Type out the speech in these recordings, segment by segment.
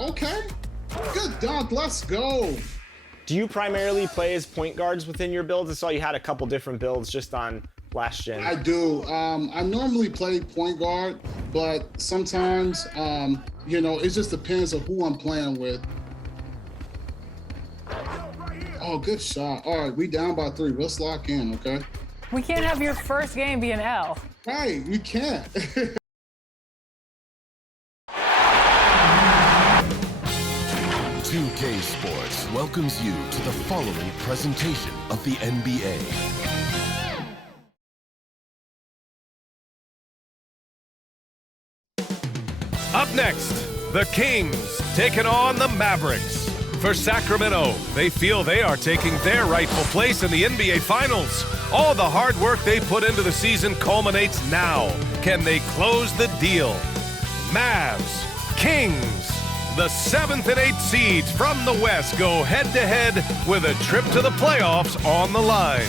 Okay. Good dunk. Let's go. Do you primarily play as point guards within your builds? I saw you had a couple different builds just on last gen. I do. I normally play point guard, but sometimes, it just depends on who I'm playing with. Oh, good shot. All right, we down by 3. Let's lock in, okay? We can't have your first game be an L. Right, we can't. 2K Sports welcomes you to the following presentation of the NBA. Up next, the Kings taking on the Mavericks. For Sacramento, they feel they are taking their rightful place in the NBA Finals. All the hard work they put into the season culminates now. Can they close the deal? Mavs, Kings, the 7th and 8th seeds from the West go head-to-head with a trip to the playoffs on the line.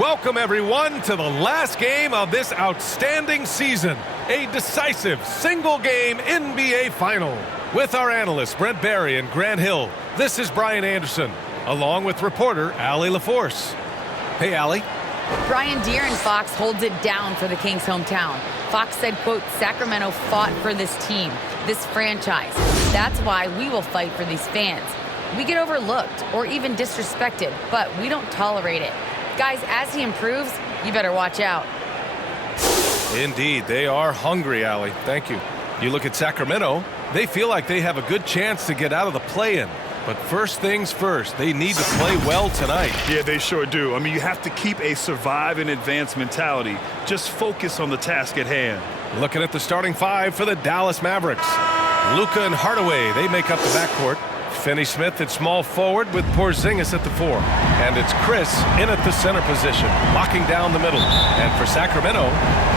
Welcome, everyone, to the last game of this outstanding season, a decisive single-game NBA Final. With our analysts, Brent Barry and Grant Hill, this is Brian Anderson, along with reporter Allie LaForce. Hey, Allie. Brian Deere and Fox holds it down for the Kings' hometown. Fox said, quote, Sacramento fought for this team, this franchise. That's why we will fight for these fans. We get overlooked or even disrespected, but we don't tolerate it. Guys, as he improves, you better watch out. Indeed, they are hungry, Allie. Thank you. You look at Sacramento, they feel like they have a good chance to get out of the play-in. But first things first, they need to play well tonight. Yeah, they sure do. I mean, you have to keep a survive and advance mentality. Just focus on the task at hand. Looking at the starting 5 for the Dallas Mavericks. Luka and Hardaway, they make up the backcourt. Finney-Smith at small forward with Porzingis at the 4. And it's Chris in at the center position, locking down the middle. And for Sacramento,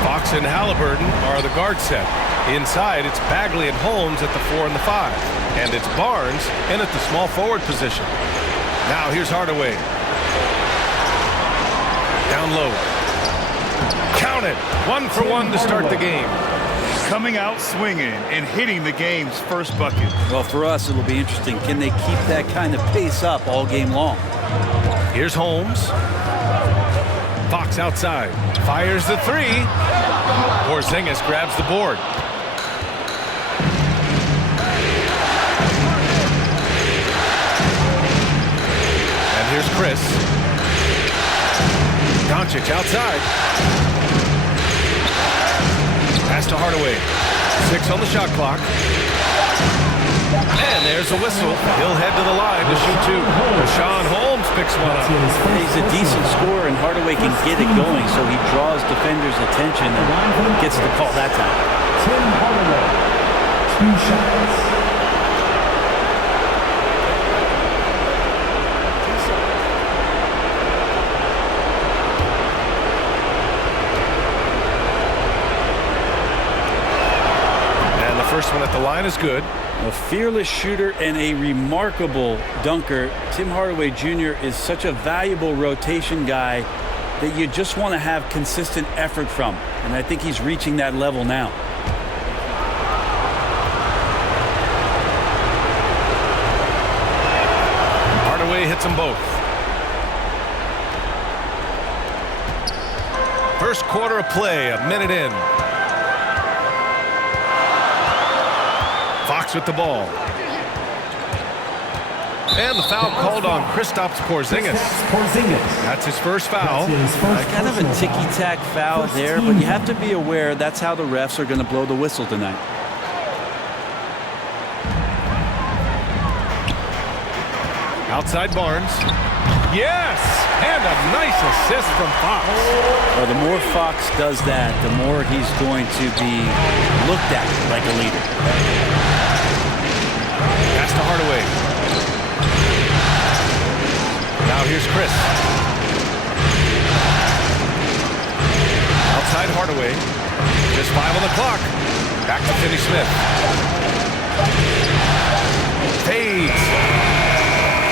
Fox and Halliburton are the guard set. Inside, it's Bagley and Holmes at the 4 and the 5. And it's Barnes in at the small forward position. Now here's Hardaway. Down low. Count it. 1 for 1 to start the game. Coming out swinging and hitting the game's first bucket. Well, for us, it'll be interesting. Can they keep that kind of pace up all game long? Here's Holmes. Fox outside. Fires the 3. Porzingis grabs the board. And here's Chris. Doncic outside. Pass to Hardaway. 6 on the shot clock. And there's a whistle. He'll head to the line to shoot 2. Rashawn Holmes picks one up. He's a decent scorer, and Hardaway can get it going, so he draws defenders' attention and gets the call that time. Tim Hardaway, 2 shots. First one at the line is good. A fearless shooter and a remarkable dunker. Tim Hardaway Jr. is such a valuable rotation guy that you just want to have consistent effort from. And I think he's reaching that level now. Hardaway hits them both. First quarter of play, a minute in. Fox with the ball. And the foul called on Kristaps Porzingis. That's his first foul. Kind of a ticky-tack foul there, but you have to be aware that's how the refs are going to blow the whistle tonight. Outside Barnes. Yes! And a nice assist from Fox. Well, the more Fox does that, the more he's going to be looked at like a leader. Pass to Hardaway. Now here's Chris. Outside Hardaway. Just 5 on the clock. Back to Finney-Smith. Fades.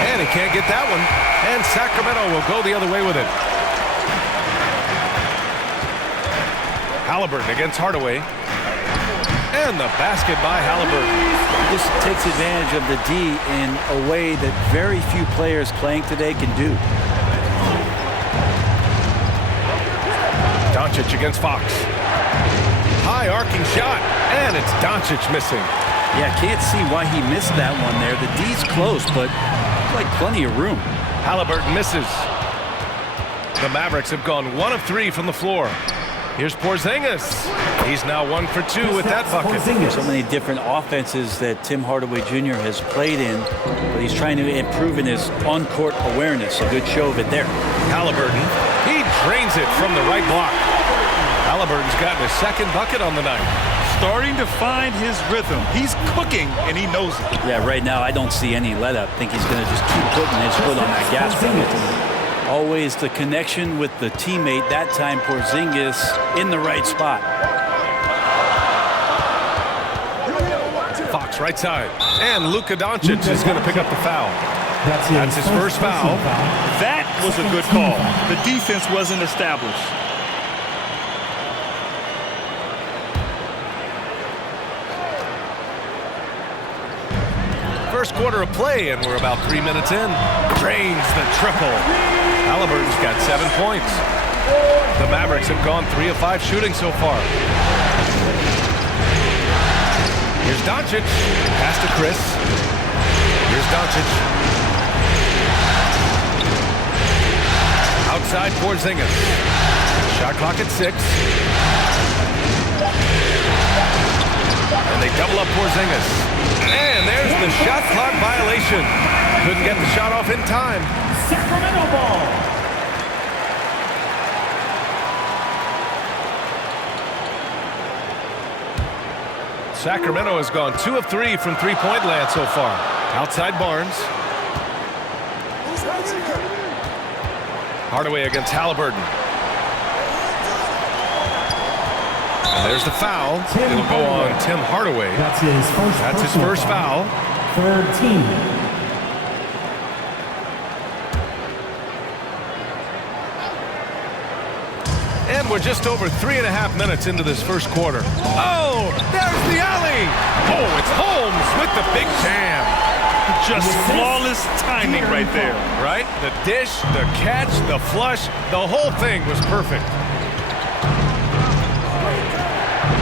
And he can't get that one. And Sacramento will go the other way with it. Halliburton against Hardaway. And the basket by Halliburton. This takes advantage of the D in a way that very few players playing today can do. Doncic against Fox. High arcing shot, and it's Doncic missing. Yeah, can't see why he missed that one there. The D's close, but like plenty of room. Halliburton misses. The Mavericks have gone 1 of 3 from the floor. Here's Porzingis. He's now 1 for 2 with that bucket. So many different offenses that Tim Hardaway Jr. has played in, but he's trying to improve in his on-court awareness. A good show of it there. Halliburton, he drains it from the right block. Halliburton's gotten his second bucket on the night. Starting to find his rhythm. He's cooking, and he knows it. Yeah, right now I don't see any let-up. I think he's going to just keep putting his foot on that gas pedal. Always the connection with the teammate. That time Porzingis in the right spot. Fox right side. And Luka Doncic is going to pick up the foul. That's his first foul. That was a good call. The defense wasn't established. First quarter of play, and we're about 3 minutes in. Drains the triple. Halliburton's got 7 points. The Mavericks have gone 3 of 5 shooting so far. Here's Doncic. Pass to Chris. Here's Doncic. Outside Porzingis. Shot clock at 6. And they double up Porzingis. And there's the shot clock violation. Couldn't get the shot off in time. Sacramento ball. Sacramento has gone 2 of 3 from three-point land so far. Outside Barnes. Hardaway against Halliburton. And there's the foul. It'll go on Tim Hardaway. That's his first foul. Third team. And we're just over 3.5 minutes into this first quarter. Oh, there's the alley. Oh, it's Holmes with the big jam. Just flawless timing right there. Right? The dish, the catch, the flush, the whole thing was perfect.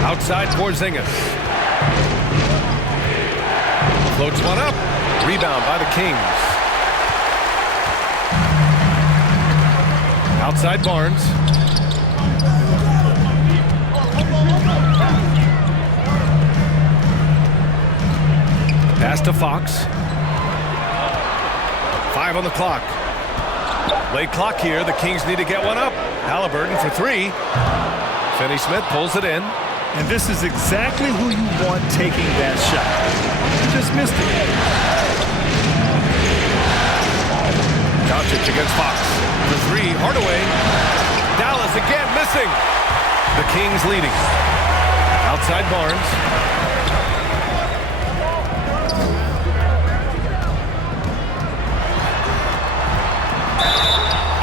Outside Porzingis. Floats one up. Rebound by the Kings. Outside Barnes. Pass to Fox. 5 on the clock. Late clock here. The Kings need to get one up. Halliburton for 3. Finney-Smith pulls it in. And this is exactly who you want taking that shot. You just missed it. Doncic against Fox. For 3, Hardaway. Dallas again missing. The Kings leading. Outside Barnes.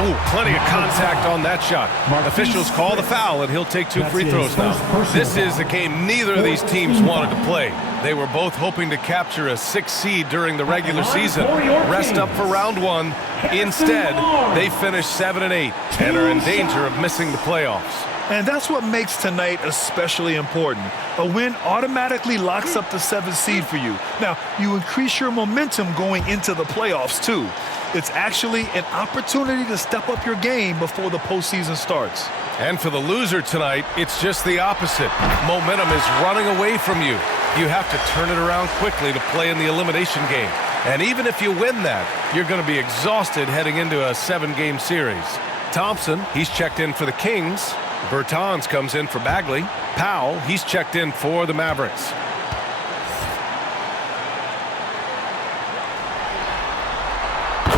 Oh, plenty of contact on that shot. Officials call the foul, and he'll take 2 free throws now. This is a game neither of these teams wanted to play. They were both hoping to capture a 6th seed during the regular season, rest up for round 1. Instead, they finished 7 and 8 and are in danger of missing the playoffs. And that's what makes tonight especially important. A win automatically locks up the 7th seed for you. Now, you increase your momentum going into the playoffs, too. It's actually an opportunity to step up your game before the postseason starts. And for the loser tonight, it's just the opposite. Momentum is running away from you. You have to turn it around quickly to play in the elimination game. And even if you win that, you're going to be exhausted heading into a 7-game series. Thompson, he's checked in for the Kings. Bertans comes in for Bagley. Powell, he's checked in for the Mavericks.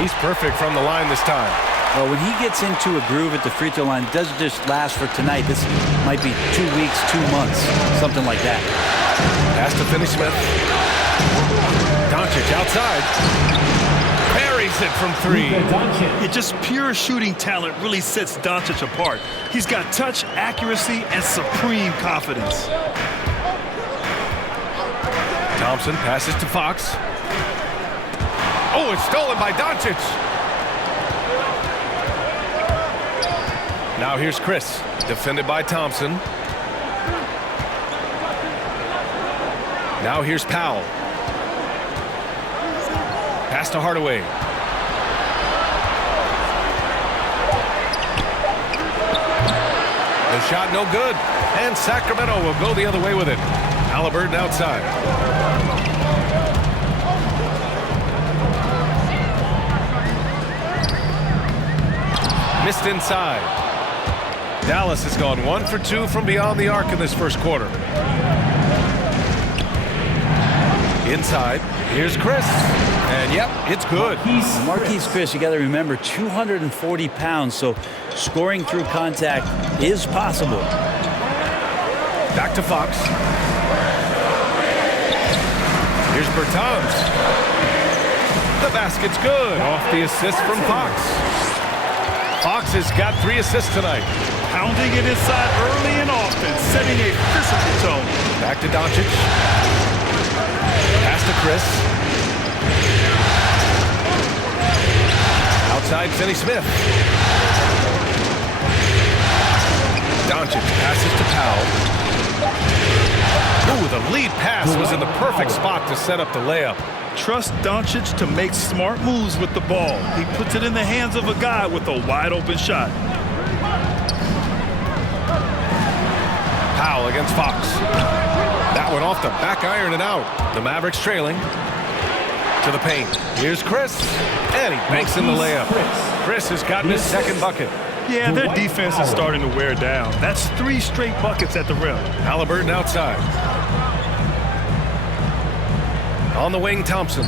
He's perfect from the line this time. Well, when he gets into a groove at the free throw line, it doesn't just last for tonight. This might be 2 weeks, 2 months, something like that. Pass to Finney-Smith. Doncic outside. Buries nails it from three. Just pure shooting talent really sets Doncic apart. He's got touch, accuracy, and supreme confidence. Thompson passes to Fox. Oh, it's stolen by Doncic. Now here's Chris, defended by Thompson. Now here's Powell. Pass to Hardaway. The shot no good, and Sacramento will go the other way with it. Halliburton outside. Missed inside. Dallas has gone 1 for 2 from beyond the arc in this first quarter. Inside, here's Chris. And yep, it's good. Marquise Chris, you got to remember, 240 pounds, so scoring through contact is possible. Back to Fox. Here's Bertans. The basket's good. Off the assist from Fox. Fox has got 3 assists tonight. Pounding it inside early and often, setting a physical tone. Back to Doncic. Pass to Chris. Outside Finney Smith. Doncic passes to Powell. Ooh, the lead pass was in the perfect spot to set up the layup. Trust Doncic to make smart moves with the ball. He puts it in the hands of a guy with a wide open shot. Powell against Fox. That one off the back iron and out. The Mavericks trailing. To the paint. Here's Chris. And he banks in the layup. Chris has gotten his second bucket. Yeah, their defense is starting to wear down. That's 3 straight buckets at the rim. Halliburton outside. On the wing, Thompson.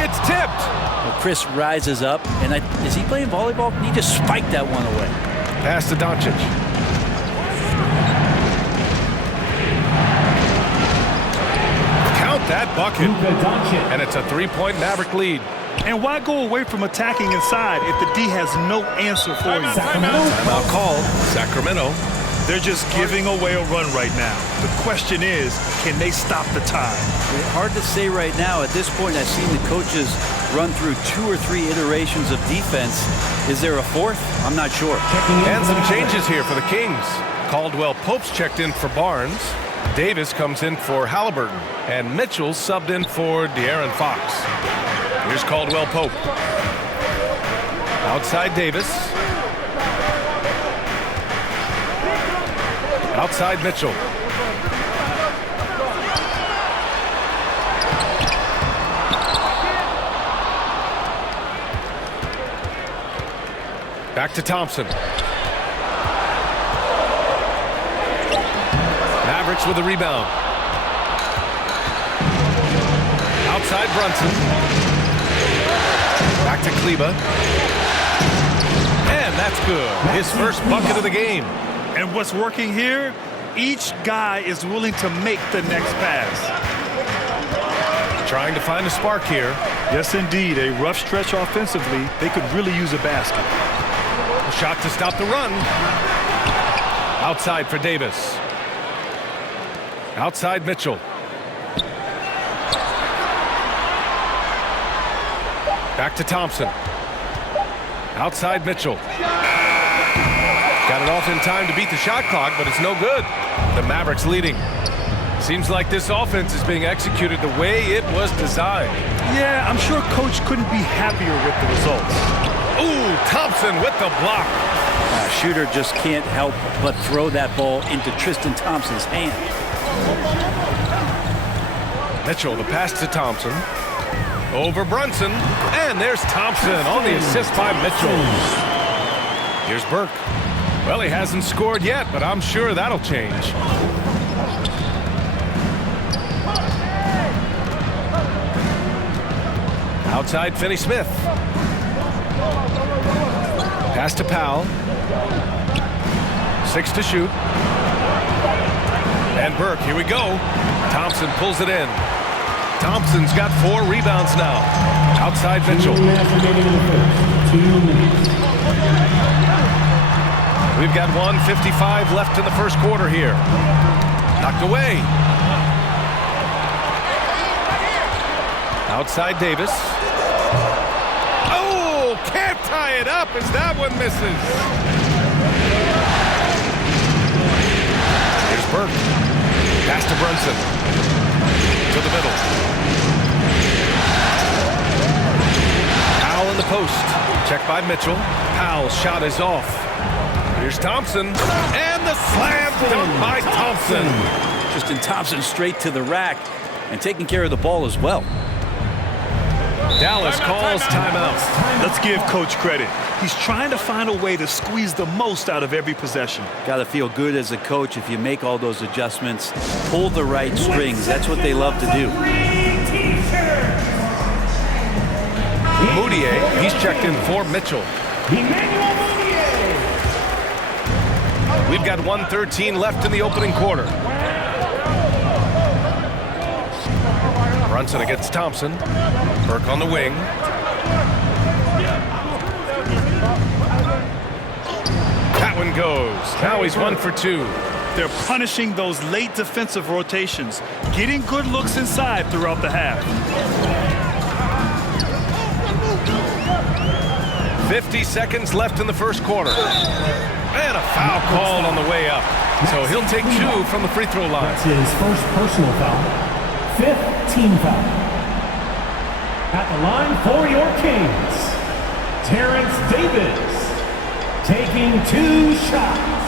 It's tipped. Well, Chris rises up, and is he playing volleyball? He just spiked that one away. Pass to Doncic. Count that bucket. And it's a 3-point Maverick lead. And why go away from attacking inside if the D has no answer for you? Timeout called. Sacramento. They're just giving away a run right now. The question is, can they stop the tide? Hard to say right now. At this point, I've seen the coaches run through 2 or 3 iterations of defense. Is there a 4th? I'm not sure. And some changes here for the Kings. Caldwell Pope's checked in for Barnes. Davis comes in for Halliburton. And Mitchell subbed in for De'Aaron Fox. Here's Caldwell Pope. Outside Davis. Outside Mitchell. Back to Thompson. Mavericks with the rebound. Outside Brunson. Back to Kleba. And that's good. His first bucket of the game. And what's working here? Each guy is willing to make the next pass. Trying to find a spark here. Yes, indeed. A rough stretch offensively. They could really use a basket. A shot to stop the run. Outside for Davis. Outside Mitchell. Back to Thompson. Outside Mitchell. Got it off in time to beat the shot clock, but it's no good. The Mavericks leading. Seems like this offense is being executed the way it was designed. Yeah, I'm sure Coach couldn't be happier with the results. Ooh, Thompson with the block. Shooter just can't help but throw that ball into Tristan Thompson's hand. Mitchell, the pass to Thompson. Over Brunson. And there's Thompson on the assist by Mitchell. Here's Burke. Well, he hasn't scored yet, but I'm sure that'll change. Outside Finney Smith. Pass to Powell. 6 to shoot. And Burke, here we go. Thompson pulls it in. Thompson's got 4 rebounds now. Outside Mitchell. 2 minutes remaining in the first. 2 minutes. We've got 1:55 left in the first quarter here. Knocked away. Outside Davis. Oh, can't tie it up as that one misses. Here's Burke. Pass to Brunson. To the middle. Powell in the post. Checked by Mitchell. Powell's shot is off. Here's Thompson. And the slam dunk by Thompson. Tristan Thompson straight to the rack and taking care of the ball as well. Dallas calls timeout. Let's give Coach credit. He's trying to find a way to squeeze the most out of every possession. Got to feel good as a coach if you make all those adjustments, pull the right strings. That's what they love to do. Moutier, he's checked in for Mitchell. We've got 1:13 left in the opening quarter. Brunson against Thompson. Burke on the wing. That one goes. Now he's 1 for 2. They're punishing those late defensive rotations, getting good looks inside throughout the half. 50 seconds left in the first quarter. And a foul called on the way up. So he'll take 2 from the free throw line. That's his first personal foul. 5th team foul. At the line for your Kings, Terrence Davis taking 2 shots.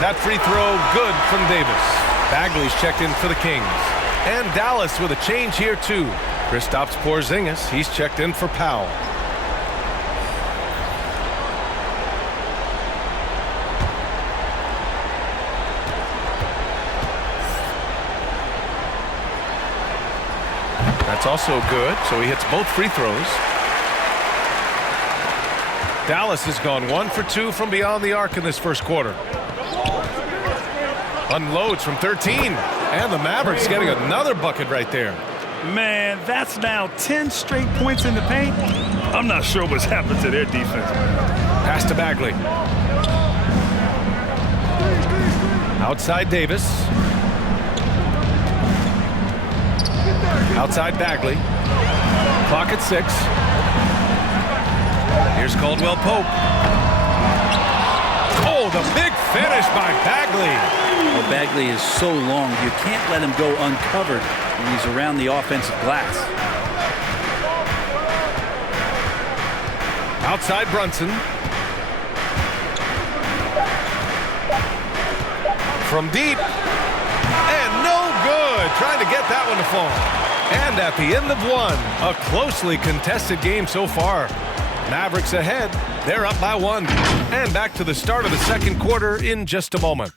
That free throw good from Davis. Bagley's checked in for the Kings. And Dallas with a change here too. Kristaps Porzingis, he's checked in for Powell. That's also good, so he hits both free throws. Dallas has gone 1 for 2 from beyond the arc in this first quarter. Unloads from 13. And the Mavericks getting another bucket right there. Man, that's now 10 straight points in the paint. I'm not sure what's happened to their defense. Pass to Bagley. Outside Davis. Outside Bagley. Clock at 6. Here's Caldwell Pope. Oh, the big finish by Bagley. Well, Bagley is so long, you can't let him go uncovered when he's around the offensive glass. Outside Brunson. From deep. And no good. Trying to get that one to fall. And at the end of 1, a closely contested game so far. Mavericks ahead. They're up by 1. And back to the start of the second quarter in just a moment.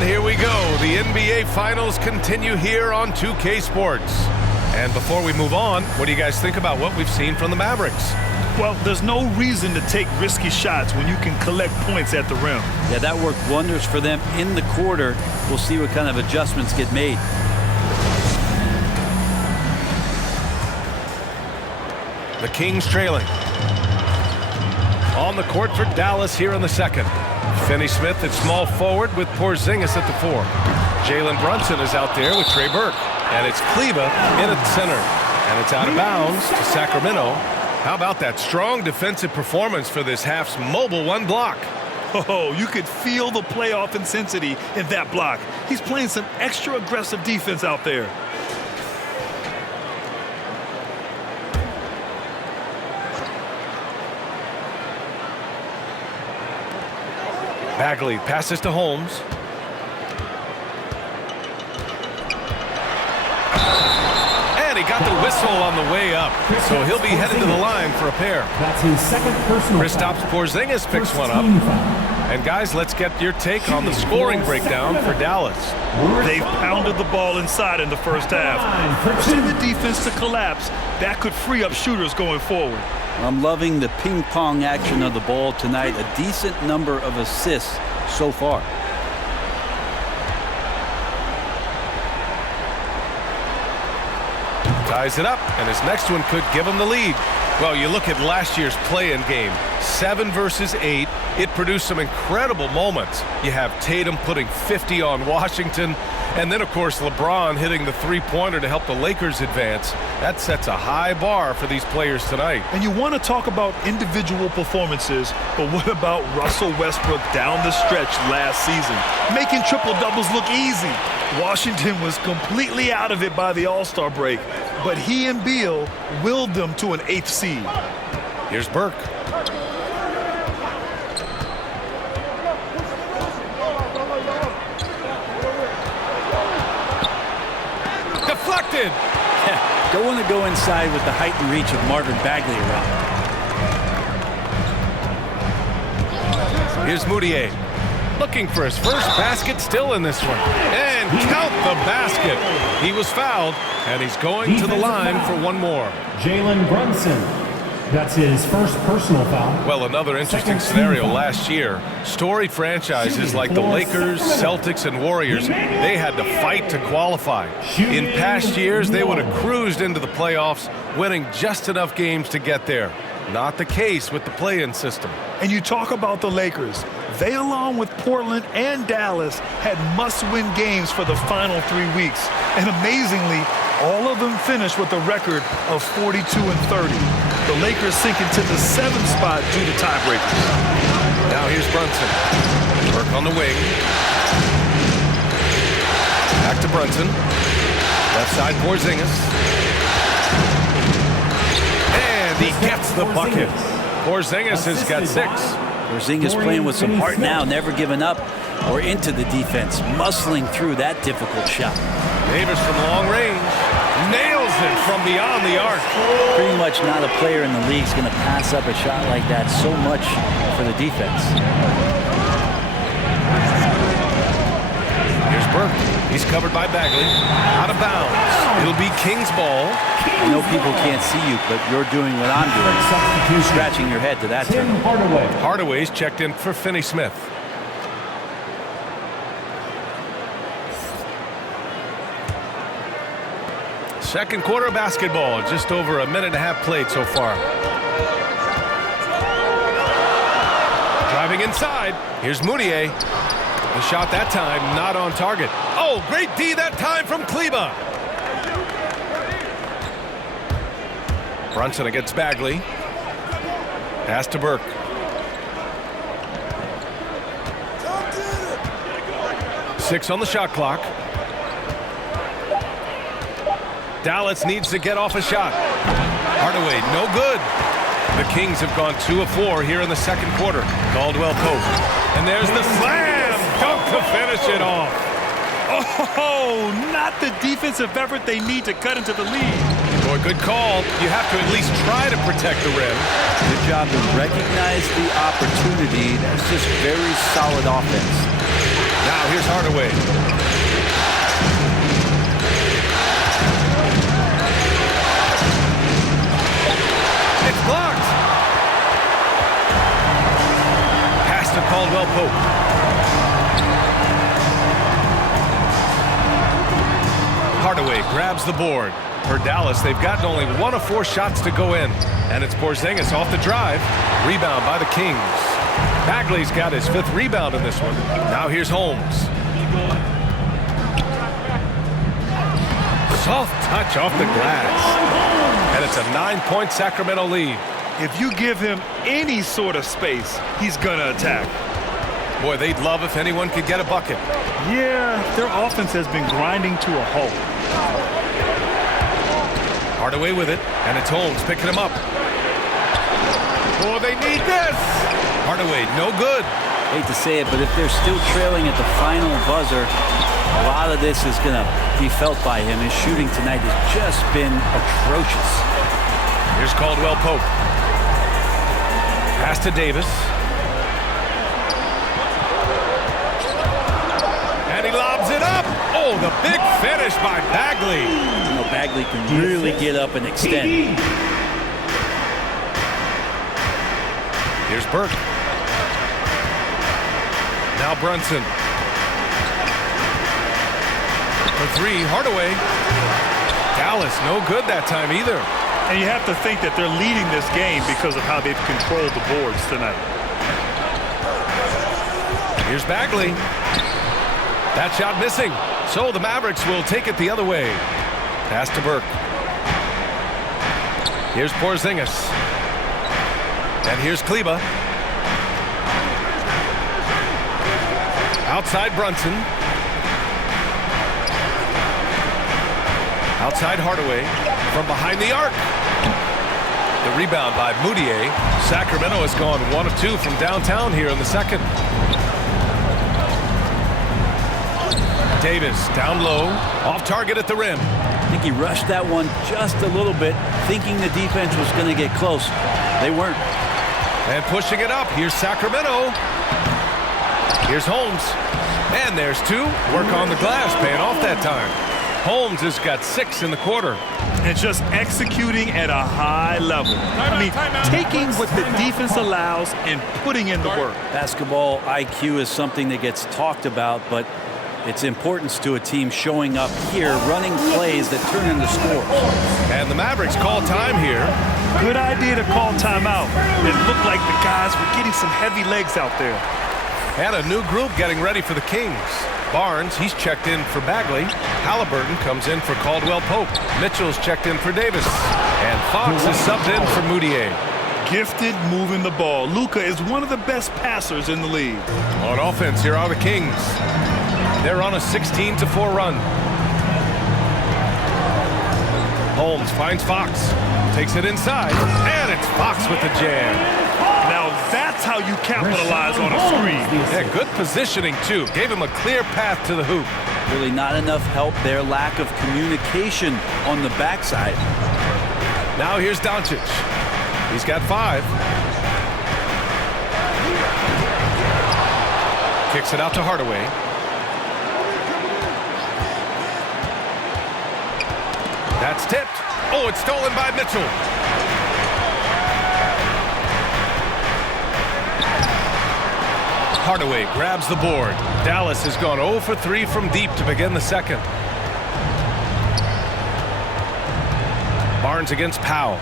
Here we go. The NBA Finals continue here on 2K Sports. And before we move on, what do you guys think about what we've seen from the Mavericks? Well, there's no reason to take risky shots when you can collect points at the rim. Yeah, that worked wonders for them in the quarter. We'll see what kind of adjustments get made. The Kings trailing. On the court for Dallas here in the second. Finney-Smith at small forward with Porzingis at the 4. Jalen Brunson is out there with Trey Burke. And it's Kleba in at center. And it's out of bounds to Sacramento. How about that strong defensive performance for this half's mobile 1 block? Oh, you could feel the playoff intensity in that block. He's playing some extra aggressive defense out there. Bagley passes to Holmes. And he got the whistle on the way up. So he'll be headed to the line for a pair. That's his second personal Kristaps foul. Porzingis picks First one up. team foul. And guys, let's get your take on the scoring breakdown for Dallas. They've pounded the ball inside in the first half. Forcing the defense to collapse. That could free up shooters going forward. I'm loving the ping pong action of the ball tonight. A decent number of assists so far. Ties it up, and his next one could give him the lead. Well, you look at last year's play-in game, 7 versus 8. It produced some incredible moments. You have Tatum putting 50 on Washington, and then, of course, LeBron hitting the three-pointer to help the Lakers advance. That sets a high bar for these players tonight. And you want to talk about individual performances, but what about Russell Westbrook down the stretch last season? Making triple-doubles look easy. Washington was completely out of it by the All-Star break, but he and Beal willed them to an 8th seed. Here's Burke. Deflected. Don't want to go inside with the height and reach of Marvin Bagley around. Here's Moutier. Looking for his first basket, still in this one. And count the basket. He was fouled, and he's going to the line for one more. Jalen Brunson. That's his first personal foul. Well, another interesting scenario last year. Storied franchises like the Lakers, Celtics, and Warriors, they had to fight to qualify. In past years, they would have cruised into the playoffs, winning just enough games to get there. Not the case with the play-in system. And you talk about the Lakers. They, along with Portland and Dallas, had must-win games for the final 3 weeks. And amazingly, all of them finished with a record of 42-30. The Lakers sink into the 7th spot due to tiebreakers. Now here's Brunson. Burke on the wing. Back to Brunson. Left side, Porzingis. And he gets the bucket. Porzingis has got 6. Porzingis playing with some heart now, never giving up or into the defense, muscling through that difficult shot. Davis from long range. Nails it from beyond the arc. Pretty much not a player in the league is going to pass up a shot like that so much for the defense. Here's Burke. He's covered by Bagley. Out of bounds. It'll be King's ball. I know people can't see you, but you're doing what I'm doing. Scratching your head to that Tim turn. Hardaway's checked in for Finney-Smith. Second quarter of basketball, just over a minute and a half played so far. Driving inside, here's Moutier. The shot that time, not on target. Oh, great D that time from Kleba. Brunson against Bagley. Pass to Burke. Six on the shot clock. Dallas needs to get off a shot. Hardaway, no good. The Kings have gone 2 of 4 here in the second quarter. Caldwell Pope. And there's the slam dunk to finish it off. Oh, not the defensive effort they need to cut into the lead. Boy, good call. You have to at least try to protect the rim. Good job to recognize the opportunity. That's just very solid offense. Now here's Hardaway. It's blocked. Pass to Caldwell Pope. Hardaway grabs the board. For Dallas, they've gotten only 1 of 4 shots to go in. And it's Porzingis off the drive. Rebound by the Kings. Bagley's got his 5th rebound in this one. Now here's Holmes. Soft touch off the glass. And it's a 9-point Sacramento lead. If you give him any sort of space, he's gonna attack. Boy, they'd love if anyone could get a bucket. Yeah, their offense has been grinding to a halt. Hardaway with it, and it's Holmes picking him up. Oh, they need this! Hardaway, no good. Hate to say it, but if they're still trailing at the final buzzer, a lot of this is going to be felt by him. His shooting tonight has just been atrocious. Here's Caldwell Pope. Pass to Davis. And he lobs it up. Oh, the big finish by Bagley. You know, Bagley can really get up and extend. Here's Burke. Now Brunson. For three, Hardaway. Dallas, no good that time either. And you have to think that they're leading this game because of how they've controlled the boards tonight. Here's Bagley. That shot missing. So the Mavericks will take it the other way. Pass to Burke. Here's Porzingis. And here's Kleba. Outside Brunson. Outside Hardaway. From behind the arc. The rebound by Moutier. Sacramento has gone 1 of 2 from downtown here in the second. Davis down low, off target at the rim. I think he rushed that one just a little bit, thinking the defense was going to get close. They weren't. And pushing it up, here's Sacramento. Here's Holmes. And there's 2. Work on the glass, paying off that time. Holmes has got 6 in the quarter. And just executing at a high level. Taking what the defense allows and putting in the work. Basketball IQ is something that gets talked about, but its importance to a team showing up here, running plays that turn into scores. And the Mavericks call time here. Good idea to call timeout. It looked like the guys were getting some heavy legs out there. And a new group getting ready for the Kings. Barnes, he's checked in for Bagley. Halliburton comes in for Caldwell Pope. Mitchell's checked in for Davis. And Fox is subbed in for Moutier. Gifted moving the ball. Luka is one of the best passers in the league. On offense, here are the Kings. They're on a 16-4 run. Holmes finds Fox. Takes it inside. And it's Fox with the jam. Now that's how you capitalize on a screen. Yeah, good positioning, too. Gave him a clear path to the hoop. Really not enough help there. Lack of communication on the backside. Now here's Doncic. He's got 5. Kicks it out to Hardaway. That's tipped. Oh, it's stolen by Mitchell. Hardaway grabs the board. Dallas has gone 0 for 3 from deep to begin the second. Barnes against Powell.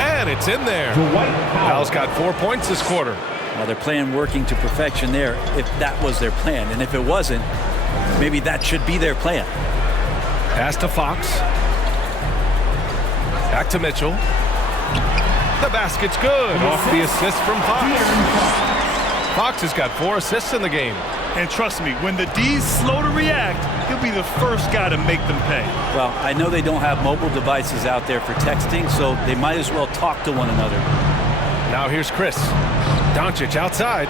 And it's in there. Powell's got 4 points this quarter. Well, they're playing working to perfection there, if that was their plan. And if it wasn't, maybe that should be their plan. Pass to Fox. Back to Mitchell. The basket's good. Off the assist from Fox. Fox has got 4 assists in the game. And trust me, when the D's slow to react, he'll be the first guy to make them pay. Well, I know they don't have mobile devices out there for texting, so they might as well talk to one another. Now here's Chris. Doncic outside.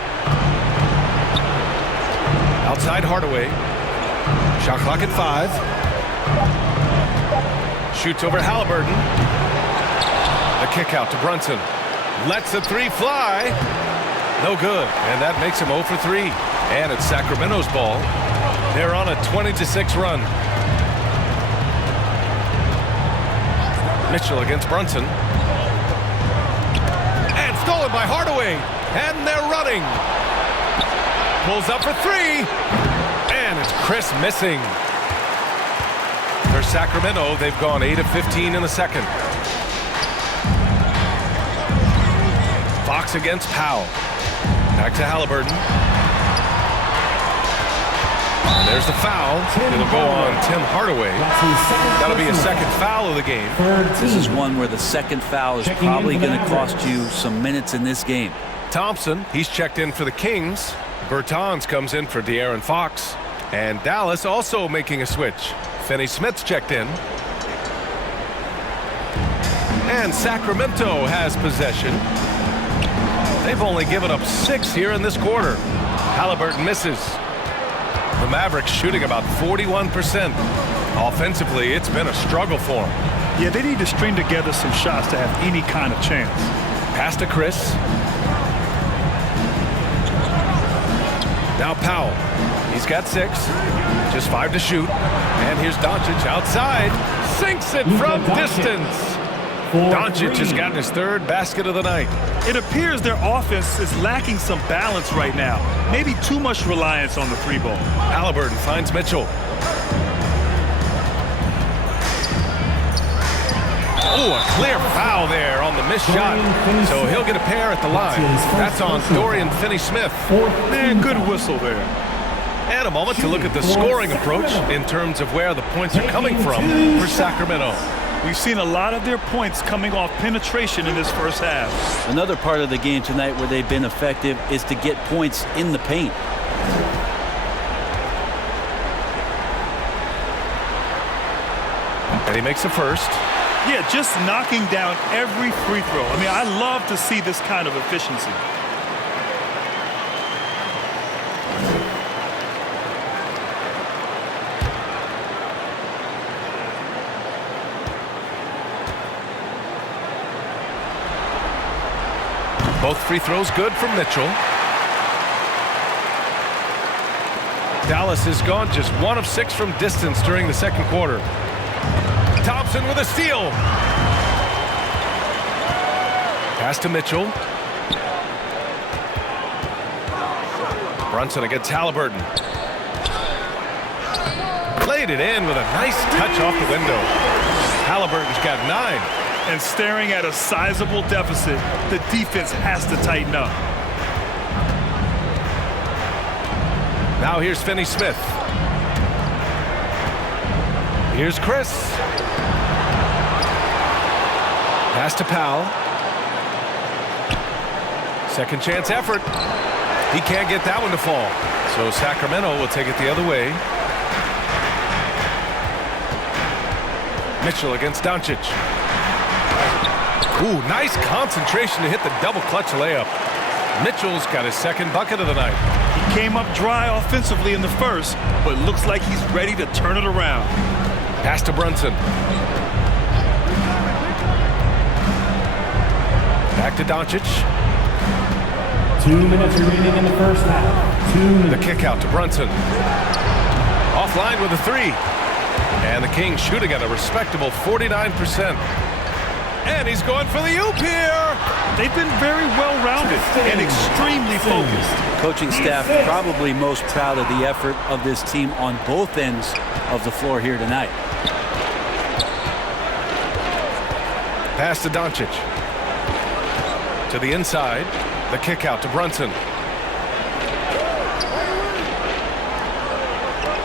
Outside Hardaway. Shot clock at 5. Shoots over Halliburton. The kick out to Brunson. Lets the 3 fly. No good, and that makes him 0 for 3. And it's Sacramento's ball. They're on a 20-6 run. Mitchell against Brunson. And stolen by Hardaway. And they're running. Pulls up for 3. And it's Chris missing. For Sacramento, they've gone 8 of 15 in the second. Fox against Powell. Back to Halliburton. And there's the foul. It'll go on Tim Hardaway. That'll be a second foul of the game. This is one where the second foul is probably going to cost you some minutes in this game. Thompson, he's checked in for the Kings. Bertans comes in for De'Aaron Fox. And Dallas also making a switch. Finney-Smith's checked in. And Sacramento has possession. They've only given up 6 here in this quarter. Halliburton misses. The Mavericks shooting about 41%. Offensively, it's been a struggle for them. Yeah, they need to string together some shots to have any kind of chance. Pass to Chris. Now Powell. He's got 6. Just 5 to shoot. And here's Doncic outside. Sinks it from distance. Doncic has gotten his 3rd basket of the night. It appears their offense is lacking some balance right now. Maybe too much reliance on the 3 ball. Halliburton finds Mitchell. Oh, a clear foul there on the missed shot. So he'll get a pair at the line. That's on Dorian Finney-Smith. Man, good whistle there. And a moment to look at the scoring approach in terms of where the points are coming from for Sacramento. We've seen a lot of their points coming off penetration in this first half. Another part of the game tonight where they've been effective is to get points in the paint. And he makes the first. Yeah, just knocking down every free throw. I mean, I love to see this kind of efficiency. Both free throws good from Mitchell. Dallas has gone just 1 of 6 from distance during the second quarter. Thompson with a steal. Pass to Mitchell. Brunson against Halliburton. Played it in with a nice touch off the window. Halliburton's got 9. And staring at a sizable deficit, the defense has to tighten up. Now here's Finney-Smith. Here's Chris. Pass to Powell. Second chance effort. He can't get that one to fall. So Sacramento will take it the other way. Mitchell against Doncic. Ooh, nice concentration to hit the double clutch layup. Mitchell's got his 2nd bucket of the night. He came up dry offensively in the first, but looks like he's ready to turn it around. Pass to Brunson. Back to Doncic. 2 minutes remaining in the first half. 2 minutes. The kick out to Brunson. Offline with a 3. And the Kings shooting at a respectable 49%. And he's going for the oop here. They've been very well-rounded and extremely focused. Coaching staff probably most proud of the effort of this team on both ends of the floor here tonight. Pass to Doncic. To the inside. The kick out to Brunson.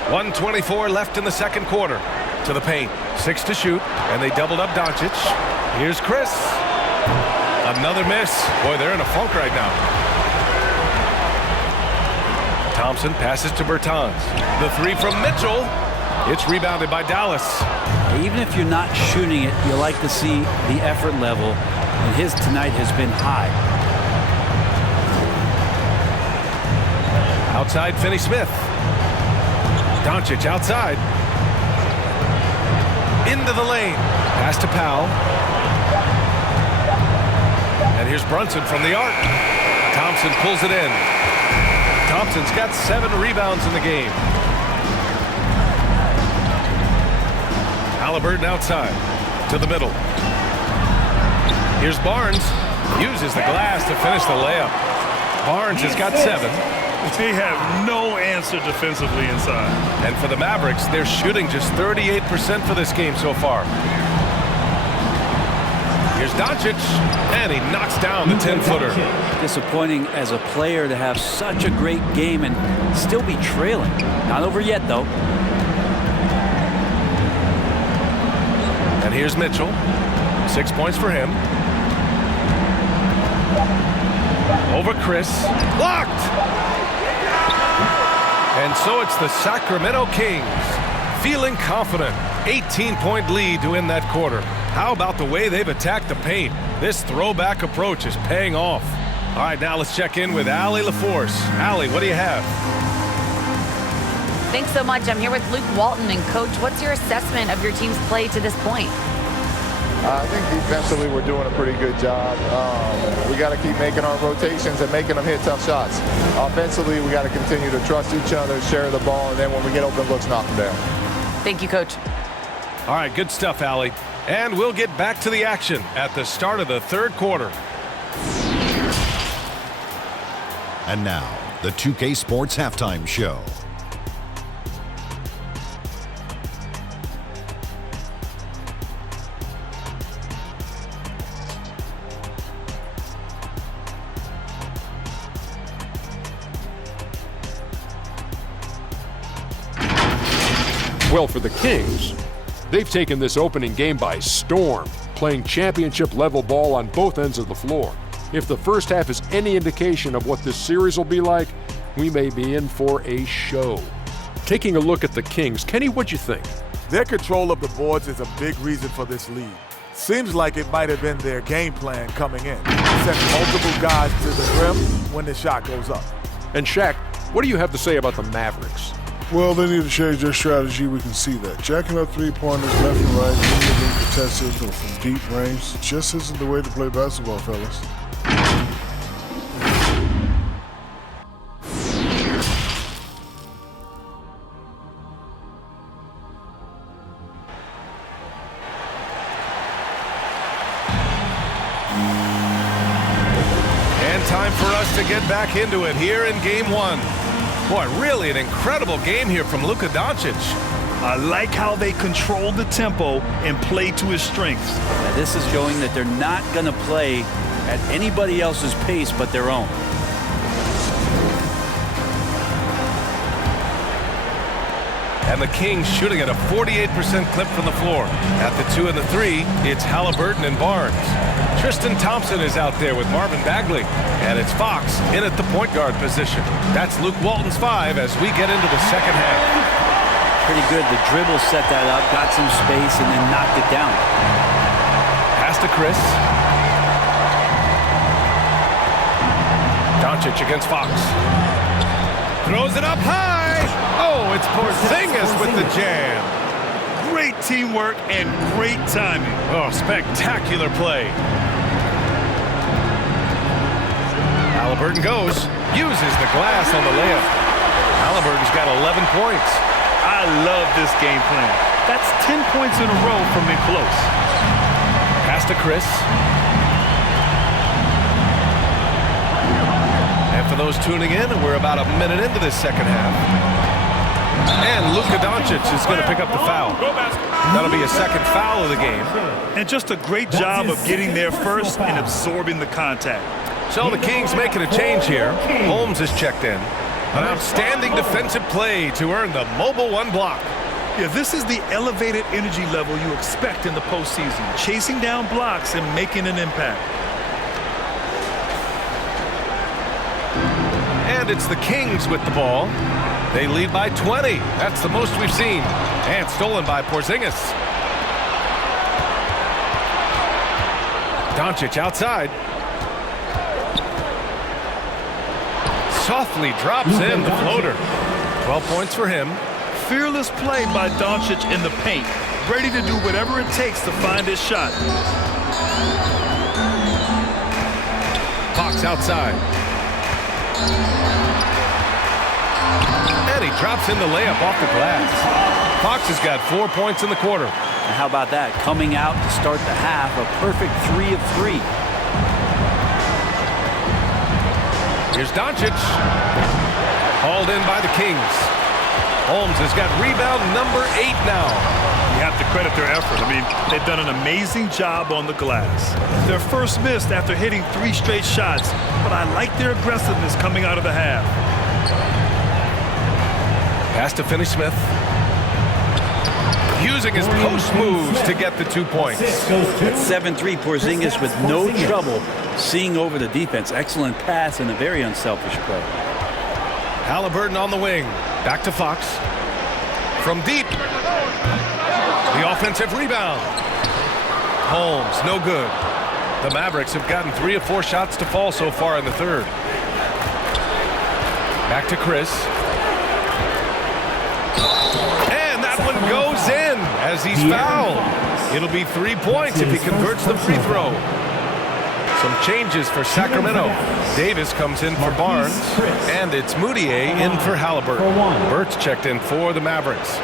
1:24 left in the second quarter. To the paint. 6 to shoot. And they doubled up Doncic. Here's Chris. Another miss. Boy, they're in a funk right now. Thompson passes to Bertans. The 3 from Mitchell. It's rebounded by Dallas. Even if you're not shooting it, you like to see the effort level, and his tonight has been high. Outside, Finney-Smith. Doncic outside. Into the lane. Pass to Powell. And here's Brunson from the arc. Thompson pulls it in. Thompson's got 7 rebounds in the game. Halliburton outside to the middle. Here's Barnes. Uses the glass to finish the layup. Barnes has got 7. They have no answer defensively inside. And for the Mavericks, they're shooting just 38% for this game so far. Here's Doncic, and he knocks down the 10-footer. Disappointing as a player to have such a great game and still be trailing. Not over yet, though. And here's Mitchell. 6 points for him. Over Chris. Blocked! And so it's the Sacramento Kings feeling confident. 18-point lead to win that quarter. How about the way they've attacked the paint? This throwback approach is paying off. All right, now let's check in with Allie LaForce. Allie, what do you have? Thanks so much. I'm here with Luke Walton. And Coach, what's your assessment of your team's play to this point? I think defensively we're doing a pretty good job. We got to keep making our rotations and making them hit tough shots. Offensively, we got to continue to trust each other, share the ball, and then when we get open looks, knock them down. Thank you, Coach. All right, good stuff, Allie. And we'll get back to the action at the start of the third quarter. And now, the 2K Sports Halftime Show. Well, for the Kings, they've taken this opening game by storm, playing championship-level ball on both ends of the floor. If the first half is any indication of what this series will be like, we may be in for a show. Taking a look at the Kings, Kenny, what'd you think? Their control of the boards is a big reason for this lead. Seems like it might have been their game plan coming in. Send multiple guys to the rim when the shot goes up. And Shaq, what do you have to say about the Mavericks? Well, they need to change their strategy. We can see that. Jacking up three-pointers left and right, being contested or from deep range, just isn't the way to play basketball, fellas. And time for us to get back into it here in game one. Boy, really an incredible game here from Luka Doncic. I like how they control the tempo and play to his strengths. Now, this is showing that they're not going to play at anybody else's pace but their own. And the Kings shooting at a 48% clip from the floor. At the 2 and the 3, it's Halliburton and Barnes. Tristan Thompson is out there with Marvin Bagley. And it's Fox in at the point guard position. That's Luke Walton's 5 as we get into the second half. Pretty good. The dribble set that up, got some space, and then knocked it down. Pass to Chris. Doncic against Fox. Throws it up high. Oh, it's Porzingis with the jam. Great teamwork and great timing. Oh, spectacular play. Halliburton goes, uses the glass on the layup. Halliburton's got 11 points. I love this game plan. That's 10 points in a row from in close. Pass to Chris. And for those tuning in, we're about a minute into this second half. And Luka Doncic is going to pick up the foul. That'll be a second foul of the game. And just a great job of getting there first and absorbing the contact. So the Kings making a change here. Holmes is checked in. An outstanding defensive play to earn the mobile 1 block. Yeah, this is the elevated energy level you expect in the postseason. Chasing down blocks and making an impact. And it's the Kings with the ball. They lead by 20. That's the most we've seen. And stolen by Porzingis. Doncic outside. Softly drops in the floater. 12 points for him. Fearless play by Doncic in the paint. Ready to do whatever it takes to find his shot. Fox outside. And he drops in the layup off the glass. Fox has got 4 points in the quarter. And how about that? Coming out to start the half, a perfect 3 of 3. Here's Doncic. Hauled in by the Kings. Holmes has got rebound number 8 now. You have to credit their effort. I mean, they've done an amazing job on the glass. Their first missed after hitting 3 straight shots, but I like their aggressiveness coming out of the half. Pass to Finney-Smith. Using his post moves to get the 2 points. At 7-3, Porzingis with no trouble seeing over the defense. Excellent pass and a very unselfish play. Halliburton on the wing. Back to Fox. From deep. The offensive rebound. Holmes, no good. The Mavericks have gotten 3 of 4 shots to fall so far in the third. Back to Chris. And that one goes in as he's fouled. It'll be 3 points if he converts the free throw. Some changes for Sacramento. Davis comes in for Barnes, and it's Moutier in for Halliburton. Burt's checked in for the Mavericks.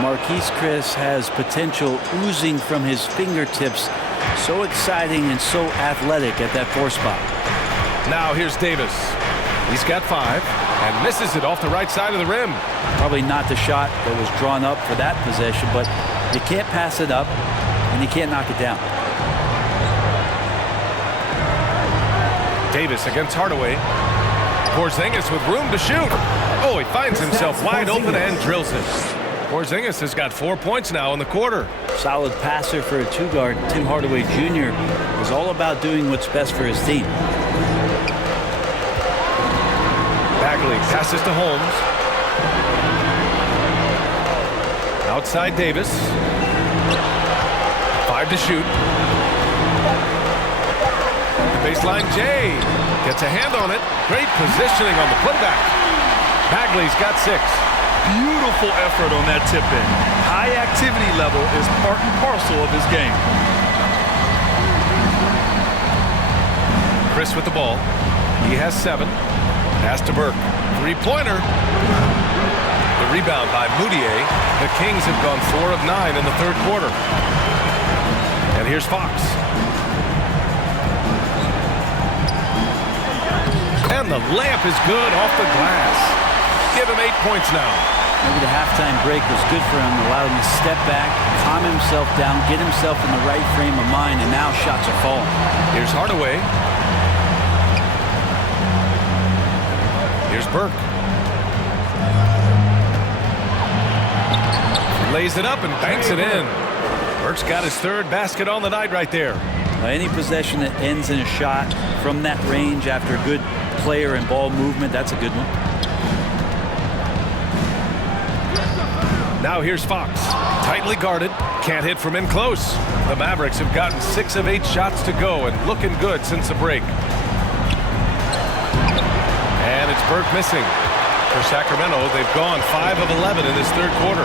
Marquise Chris has potential oozing from his fingertips. So exciting and so athletic at that 4 spot. Now here's Davis. He's got 5 and misses it off the right side of the rim. Probably not the shot that was drawn up for that possession, but you can't pass it up and you can't knock it down. Davis against Hardaway. Porzingis with room to shoot. Oh, he finds himself wide open and drills it. Porzingis has got 4 points now in the quarter. Solid passer for a 2-guard. Tim Hardaway Jr. is all about doing what's best for his team. Bagley passes to Holmes. Outside Davis. 5 to shoot. Baseline Jay gets a hand on it. Great positioning on the putback. Bagley's got 6. Beautiful effort on that tip-in. High activity level is part and parcel of his game. Chris with the ball. He has 7. Pass to Burke. 3-pointer. The rebound by Moutier. The Kings have gone 4 of 9 in the third quarter. And here's Fox. And the layup is good off the glass. Give him 8 points now. Maybe the halftime break was good for him, allowed him to step back, calm himself down, get himself in the right frame of mind, and now shots are falling. Here's Hardaway. Here's Burke. Lays it up and banks it in. Burke's got his 3rd basket on the night right there. Any possession that ends in a shot from that range after a good player and ball movement, that's a good one. Now here's Fox. Tightly guarded. Can't hit from in close. The Mavericks have gotten 6 of 8 shots to go and looking good since the break. And it's Burke missing. For Sacramento, they've gone 5 of 11 in this third quarter.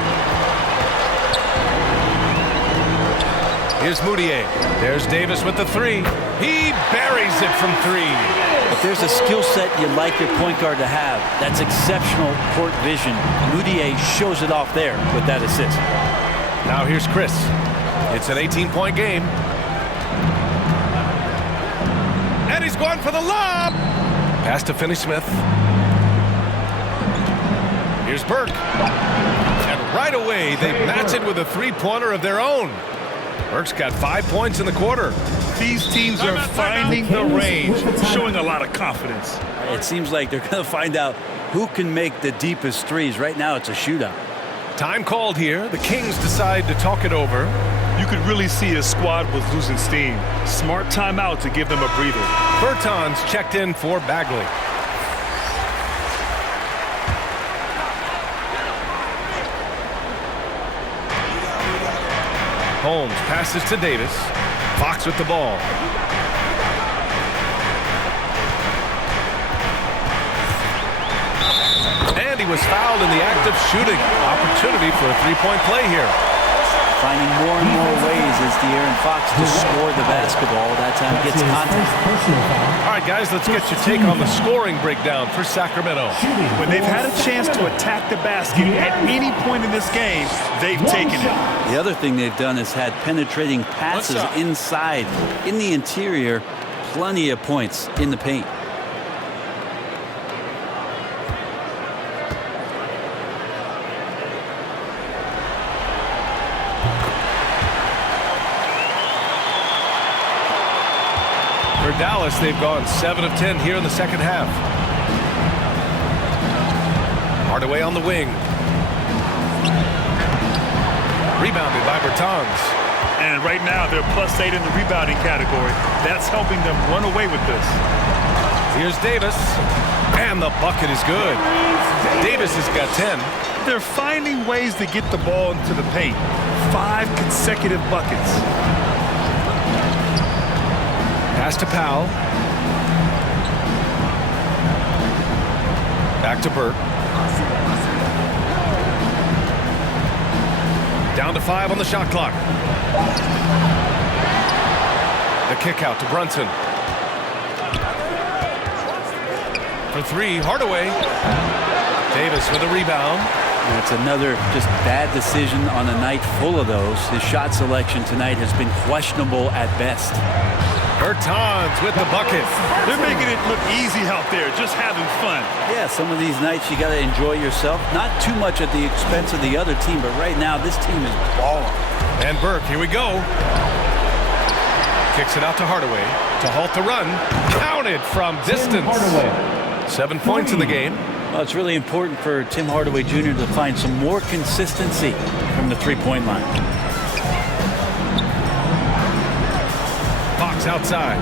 Here's Moutier. There's Davis with the 3. He buries it from 3. If there's a skill set you'd like your point guard to have, that's exceptional court vision. Moutier shows it off there with that assist. Now here's Chris. It's an 18-point game. And he's going for the lob. Pass to Finney-Smith. Here's Burke. And right away, they match it with a 3-pointer of their own. Burke's got 5 points in the quarter. These teams are finding the range, showing a lot of confidence. It seems like they're going to find out who can make the deepest threes. Right now, it's a shootout. Time called here. The Kings decide to talk it over. You could really see his squad was losing steam. Smart timeout to give them a breather. Bertans checked in for Bagley. Holmes passes to Davis. Fox with the ball. And he was fouled in the act of shooting. Opportunity for a 3-point play here. Finding more and more ways as De'Aaron Fox to score the basketball. That time gets contact. All right, guys, let's get your take on the scoring breakdown for Sacramento. When they've had a chance to attack the basket at any point in this game, they've taken it. The other thing they've done is had penetrating passes inside, in the interior, plenty of points in the paint. For Dallas, they've gone 7 of 10 here in the second half. Hardaway on the wing. Rebounded by Bertans. And right now, they're +8 in the rebounding category. That's helping them run away with this. Here's Davis. And the bucket is good. Davis has got 10. They're finding ways to get the ball into the paint. 5 consecutive buckets. Pass to Powell. Back to Burke. Down to 5 on the shot clock. The kick out to Brunson. For 3, Hardaway. Davis with a rebound. And it's another just bad decision on a night full of those. His shot selection tonight has been questionable at best. Bertans with the bucket. They're making it look easy out there, just having fun. Yeah, some of these nights you got to enjoy yourself. Not too much at the expense of the other team, but right now this team is balling. And Burke, here we go. Kicks it out to Hardaway to halt the run. Counted from distance. 7 points in the game. Well, it's really important for Tim Hardaway Jr. to find some more consistency from the three-point line. Fox outside.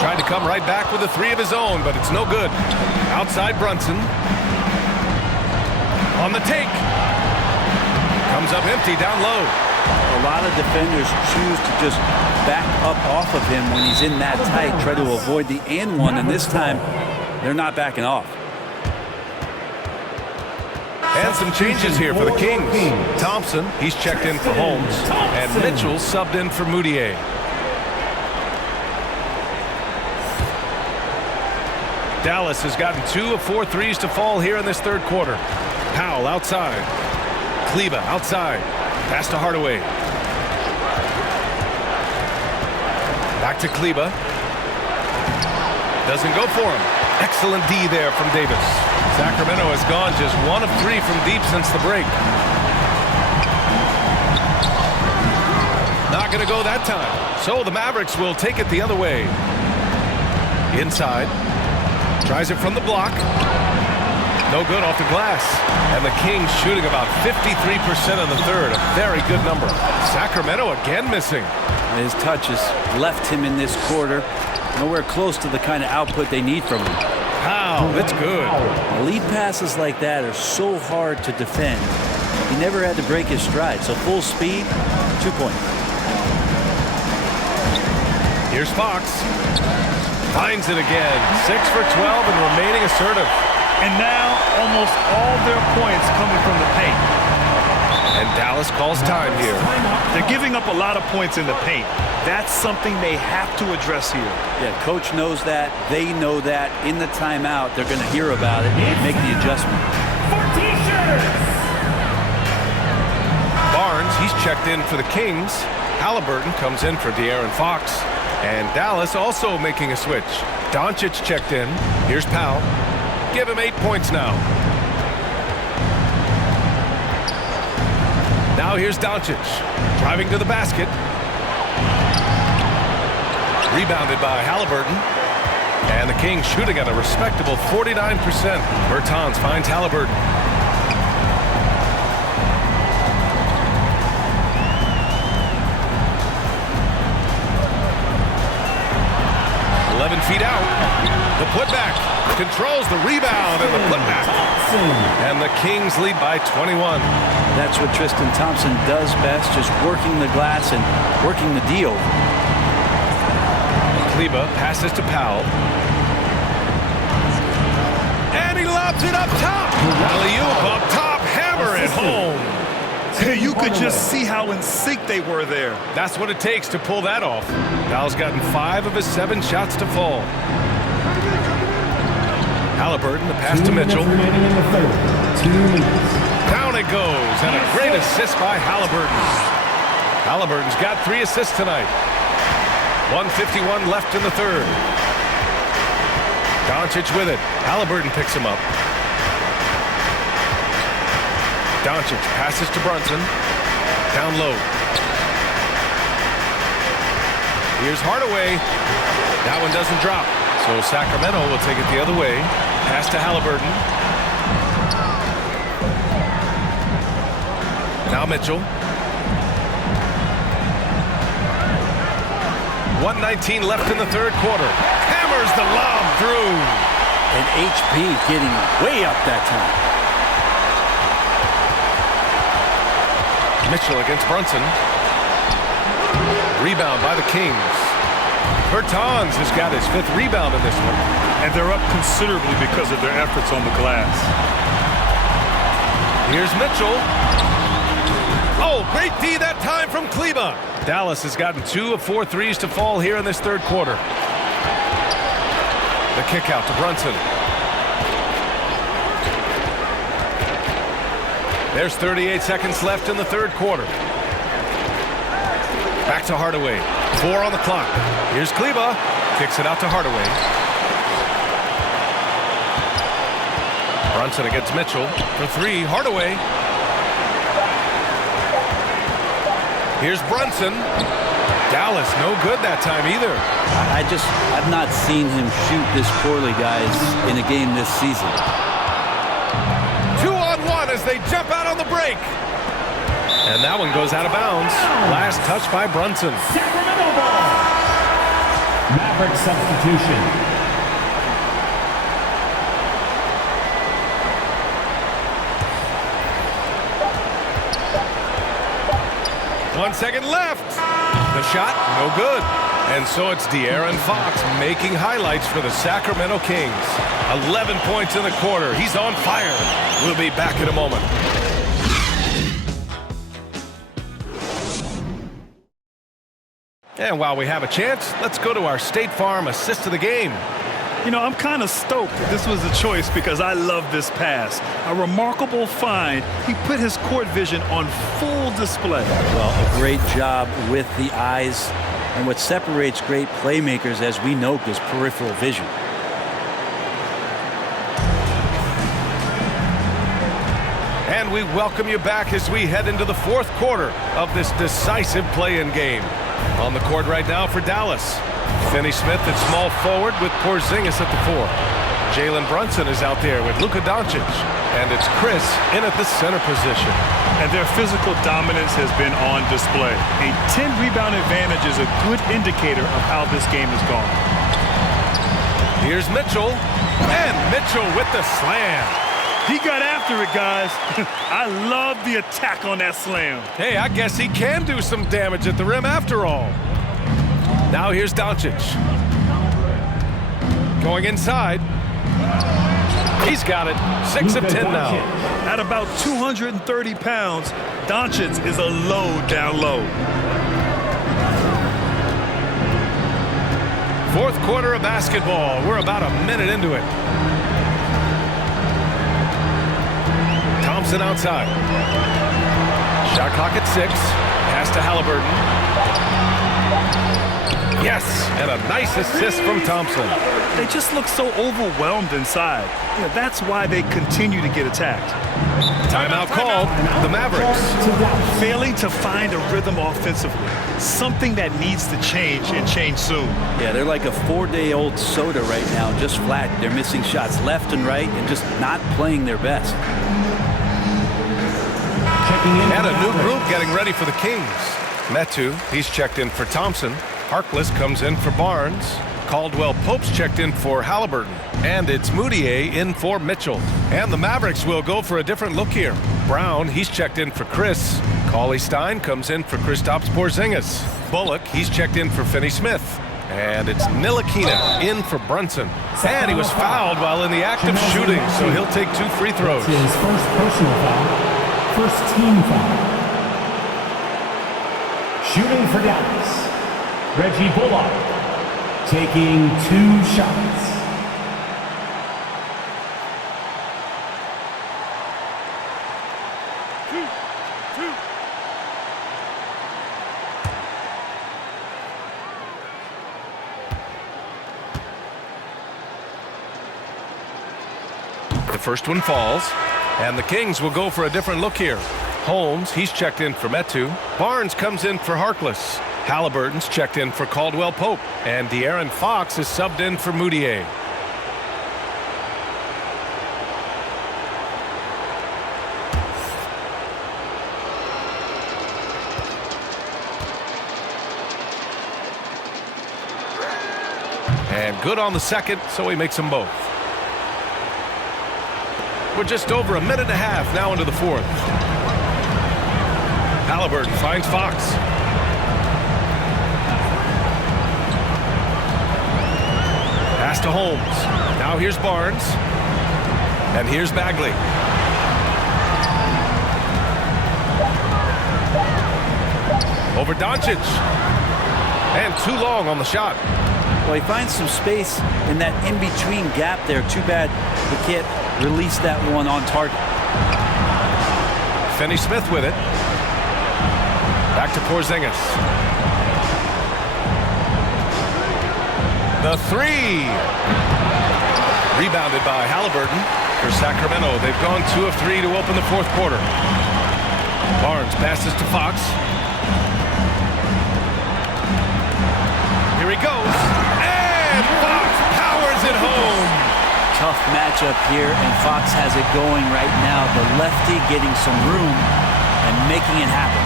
Tried to come right back with a 3 of his own, but it's no good. Outside Brunson. On the take. Comes up empty down low. A lot of defenders choose to just back up off of him when he's in that tight, try to avoid the and one, and this time they're not backing off. And some changes here for the Kings. Thompson, he's checked in for Holmes, and Mitchell subbed in for Moutier. Dallas has gotten 2 of 4 threes to fall here in this third quarter. Powell outside. Kleba outside. Pass to Hardaway. Back to Kleba. Doesn't go for him. Excellent D there from Davis. Sacramento has gone just 1 of 3 from deep since the break. Not going to go that time. So the Mavericks will take it the other way. Inside. Tries it from the block. No good off the glass. And the Kings shooting about 53% in the third. A very good number. Sacramento again missing. His touch has left him in this quarter. Nowhere close to the kind of output they need from him. Wow, that's good. Lead passes like that are so hard to defend. He never had to break his stride. So full speed, 2 points. Here's Fox. Finds it again. 6 for 12 and remaining assertive. And now almost all their points coming from the paint. And Dallas calls time here. They're giving up a lot of points in the paint. That's something they have to address here. Yeah, coach knows that. They know that. In the timeout, they're going to hear about it and make the adjustment. Barnes, he's checked in for the Kings. Halliburton comes in for De'Aaron Fox. And Dallas also making a switch. Doncic checked in. Here's Powell. Give him 8 points now. Now here's Doncic. Driving to the basket. Rebounded by Halliburton. And the Kings shooting at a respectable 49%. Bertans finds Halliburton. Feet out. The putback controls the rebound and the putback. And the Kings lead by 21. That's what Tristan Thompson does best, just working the glass and working the deal. Kleba passes to Powell. And he lobs it up top. Alley-oop up top. Hammer it home. You could just see how in sync they were there. That's what it takes to pull that off. Powell's gotten 5 of his 7 shots to fall. Halliburton, the pass to Mitchell. Down it goes, and a great assist by Halliburton. Halliburton's got 3 assists tonight. 1:51 left in the third. Doncic with it. Halliburton picks him up. Doncic passes to Brunson. Down low. Here's Hardaway. That one doesn't drop. So Sacramento will take it the other way. Pass to Halliburton. Now Mitchell. 1:19 left in the third quarter. Hammers the lob through. And HP getting way up that time. Mitchell against Brunson. Rebound by the Kings. Bertans has got his 5th rebound in this one. And they're up considerably because of their efforts on the glass. Here's Mitchell. Oh, great D that time from Kleba. Dallas has gotten 2 of 4 threes to fall here in this third quarter. The kick out to Brunson. There's 38 seconds left in the third quarter. Back to Hardaway. 4 on the clock. Here's Kleba. Kicks it out to Hardaway. Brunson against Mitchell for 3. Hardaway. Here's Brunson. Dallas no good that time either. I've not seen him shoot this poorly, guys, in a game this season. 2-on-1 as they jump out on the break. And that one goes out of bounds. Last touch by Brunson. Sacramento ball. Mavericks substitution. 1 second left. The shot, no good. And so it's De'Aaron Fox making highlights for the Sacramento Kings. 11 points in the quarter. He's on fire. We'll be back in a moment. And while we have a chance, let's go to our State Farm assist of the game. You know, I'm kind of stoked this was a choice because I love this pass. A remarkable find. He put his court vision on full display. Well, a great job with the eyes. And what separates great playmakers, as we know, is peripheral vision. And we welcome you back as we head into the fourth quarter of this decisive play-in game. On the court right now for Dallas. Finney Smith at small forward with Porzingis at the 4. Jalen Brunson is out there with Luka Doncic. And it's Chris in at the center position. And their physical dominance has been on display. A 10-rebound advantage is a good indicator of how this game has gone. Here's Mitchell. And Mitchell with the slam. He got after it, guys. I love the attack on that slam. Hey, I guess he can do some damage at the rim after all. Now here's Doncic. Going inside. He's got it. 6 of 10 now. At about 230 pounds, Doncic is a load down low. Fourth quarter of basketball. We're about a minute into it. Thompson outside. Shot clock at 6. Pass to Halliburton. Yes, and a nice assist from Thompson. They just look so overwhelmed inside. You know, that's why they continue to get attacked. Timeout called. The Mavericks. Failing to find a rhythm offensively. Something that needs to change and change soon. Yeah, they're like a 4-day-old soda right now, just flat. They're missing shots left and right and just not playing their best. And a new group getting ready for the Kings. Metu, he's checked in for Thompson. Harkless comes in for Barnes. Caldwell Pope's checked in for Halliburton. And it's Moutier in for Mitchell. And the Mavericks will go for a different look here. Brown, he's checked in for Chris. Cauley-Stein comes in for Kristaps Porzingis. Bullock, he's checked in for Finney Smith. And it's Ntilikina in for Brunson. And he was fouled while in the act of shooting, so he'll take 2 free throws. His first personal foul, first team foul. Shooting for Dallas, Reggie Bullock, taking 2 shots. The first one falls, and the Kings will go for a different look here. Holmes, he's checked in for Metu. Barnes comes in for Harkless. Halliburton's checked in for Caldwell Pope. And De'Aaron Fox is subbed in for Moutier. And good on the second, so he makes them both. We're just over a minute and a half now into the fourth. Halliburton finds Fox. Pass to Holmes. Now here's Barnes. And here's Bagley. Over Doncic. And too long on the shot. Well, he finds some space in that in-between gap there. Too bad he can't release that one on target. Finney-Smith with it. Back to Porzingis. The three. Rebounded by Halliburton for Sacramento. They've gone 2 of 3 to open the fourth quarter. Barnes passes to Fox. Here he goes. And Fox powers it home. Tough matchup here, and Fox has it going right now. The lefty getting some room and making it happen.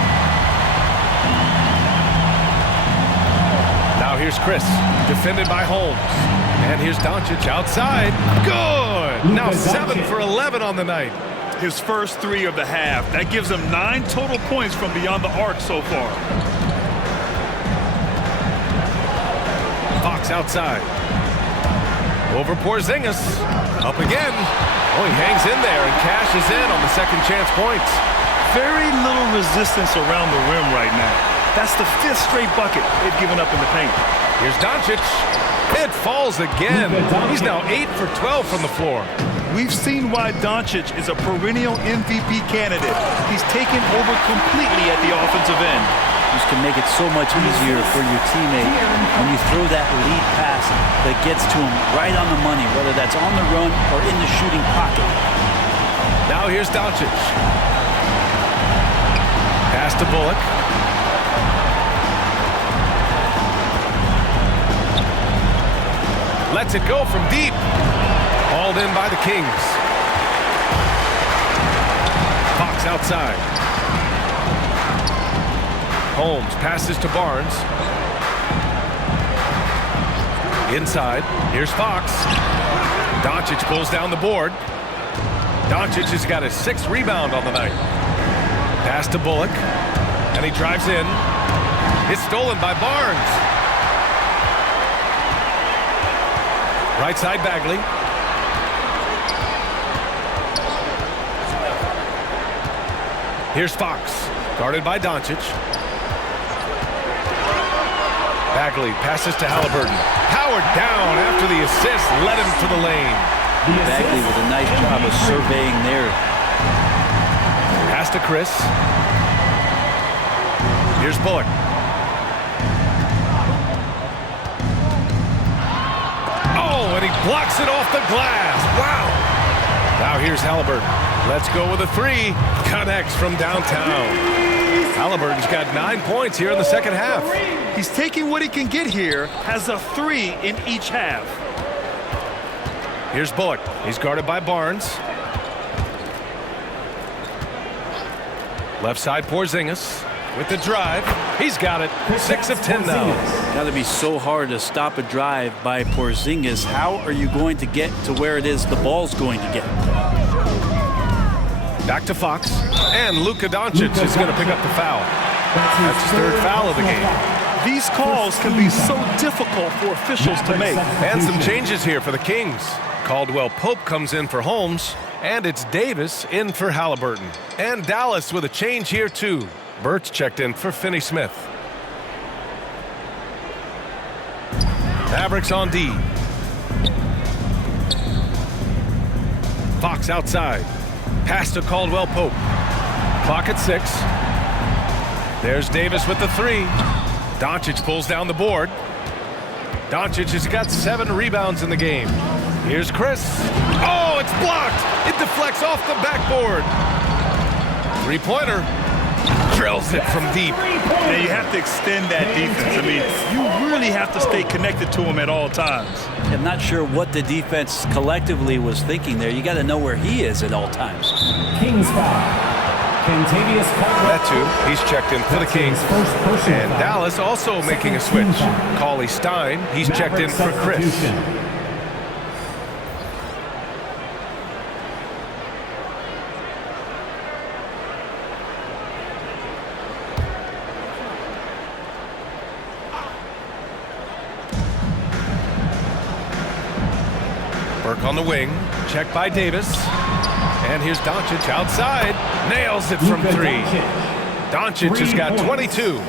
Now here's Chris, defended by Holmes. And here's Doncic outside. Good! Now 7 for 11 on the night. His first 3 of the half. That gives him 9 total points from beyond the arc so far. Fox outside. Over Porzingis. Up again. Oh, he hangs in there and cashes in on the second chance points. Very little resistance around the rim right now. That's the 5th straight bucket they've given up in the paint. Here's Doncic. It falls again. He's now 8 for 12 from the floor. We've seen why Doncic is a perennial MVP candidate. He's taken over completely at the offensive end. This can make it so much easier for your teammate when you throw that lead pass that gets to him right on the money, whether that's on the run or in the shooting pocket. Now here's Doncic. Pass to Bullock. Lets it go from deep. Hauled in by the Kings. Fox outside. Holmes passes to Barnes. Inside. Here's Fox. Doncic pulls down the board. Doncic has got his 6th rebound on the night. Pass to Bullock. And he drives in. It's stolen by Barnes. Right side Bagley. Here's Fox. Guarded by Doncic. Bagley passes to Halliburton. Howard down after the assist led him to the lane. Bagley with a nice job of surveying there. Pass to Chris. Here's Bullock. Oh, and he blocks it off the glass. Wow. Now here's Halliburton. Let's go with a 3. Connects from downtown. Halliburton's got 9 points here in the second half. He's taking what he can get here, has a 3 in each half. Here's Bullock. He's guarded by Barnes. Left side Porzingis with the drive. He's got it. 6 of 10 now. Got to be so hard to stop a drive by Porzingis. How are you going to get to where it is the ball's going to get? Back to Fox. And Luka Doncic is going to pick up the foul. That's his 3rd foul of the game. These calls can be so difficult for officials to make. And some changes here for the Kings. Caldwell Pope comes in for Holmes. And it's Davis in for Halliburton. And Dallas with a change here too. Burt's checked in for Finney-Smith. Mavericks on D. Fox outside. Pass to Caldwell Pope. Clock at 6. There's Davis with the 3. Doncic pulls down the board. Doncic has got 7 rebounds in the game. Here's Chris. Oh, it's blocked. It deflects off the backboard. 3-pointer. Drills it from deep. Now you have to extend that defense. I mean, you really have to stay connected to him at all times. I'm not sure what the defense collectively was thinking there. You got to know where he is at all times. Kings foul. Metu, he's checked in for the Kings. And Dallas also making a switch. Cauley Stein, he's checked in for Chris. Burke on the wing, checked by Davis. And here's Doncic outside, nails it from three. Doncic has got 22.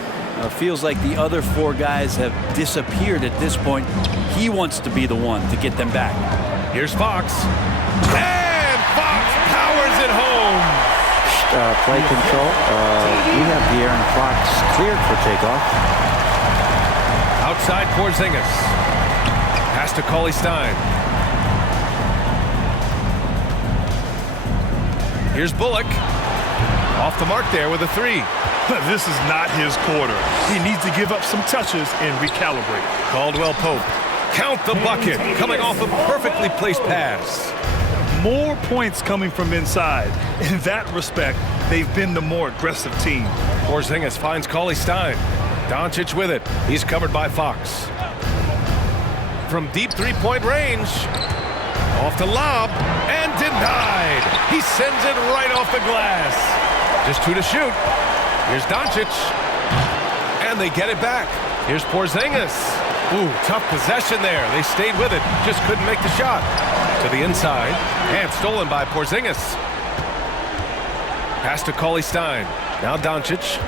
Feels like the other four guys have disappeared at this point. He wants to be the one to get them back. Here's Fox. And Fox powers it home. Play control. We have De'Aaron Fox cleared for takeoff. Outside Porzingis. Pass to Cauley Stein. Here's Bullock. Off the mark there with a three. This is not his quarter. He needs to give up some touches and recalibrate. Caldwell Pope. Count the bucket. Coming off a perfectly placed pass. More points coming from inside. In that respect, they've been the more aggressive team. Porzingis finds Cauley Stein. Doncic with it. He's covered by Fox. From deep three-point range. Off the lob. And denied. He sends it right off the glass. Just two to shoot. Here's Doncic. And they get it back. Here's Porzingis. Ooh, tough possession there. They stayed with it. Just couldn't make the shot. To the inside. And stolen by Porzingis. Pass to Cauley Stein. Now Doncic.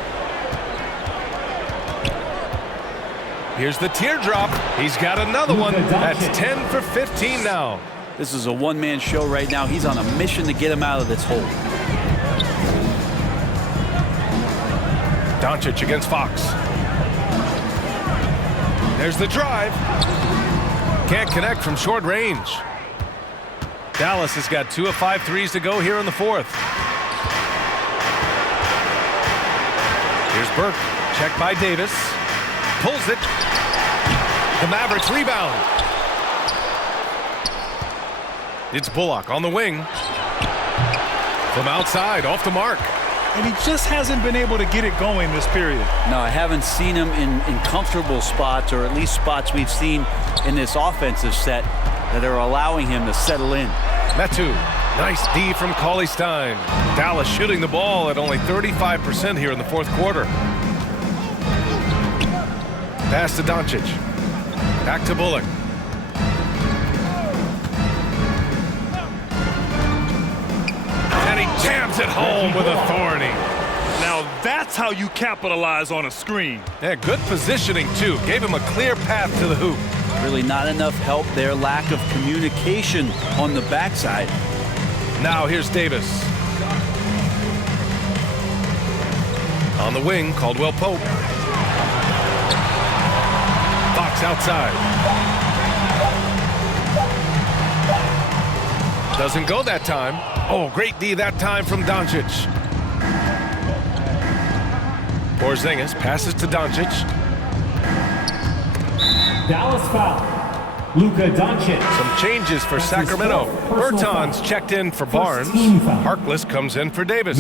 Here's the teardrop. He's got another one. That's 10 for 15 now. This is a one-man show right now. He's on a mission to get him out of this hole. Doncic against Fox. There's the drive. Can't connect from short range. Dallas has got 2 of 5 threes to go here in the fourth. Here's Burke. Checked by Davis. Pulls it. The Mavericks rebound. It's Bullock on the wing. From outside, off the mark. And he just hasn't been able to get it going this period. No, I haven't seen him in comfortable spots, or at least spots we've seen in this offensive set that are allowing him to settle in. Metu, nice D from Cauley Stein. Dallas shooting the ball at only 35% here in the fourth quarter. Pass to Doncic. Back to Bullock. And he jams it home with authority. Now that's how you capitalize on a screen. Yeah, good positioning too. Gave him a clear path to the hoop. Really not enough help there. Lack of communication on the backside. Now here's Davis. On the wing, Caldwell Pope. Fox outside. Doesn't go that time. Oh, great D that time from Doncic. Porzingis passes to Doncic. Dallas foul. Luka Doncic. Some changes for Sacramento. Bertans checked in for Barnes. Harkless comes in for Davis.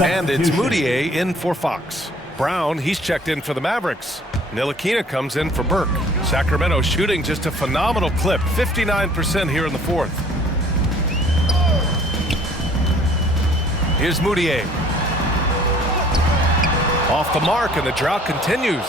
And it's Moutier in for Fox. Brown, he's checked in for the Mavericks. Ntilikina comes in for Burke. Sacramento shooting just a phenomenal clip. 59% here in the fourth. Here's Moutier. Off the mark, and the drought continues.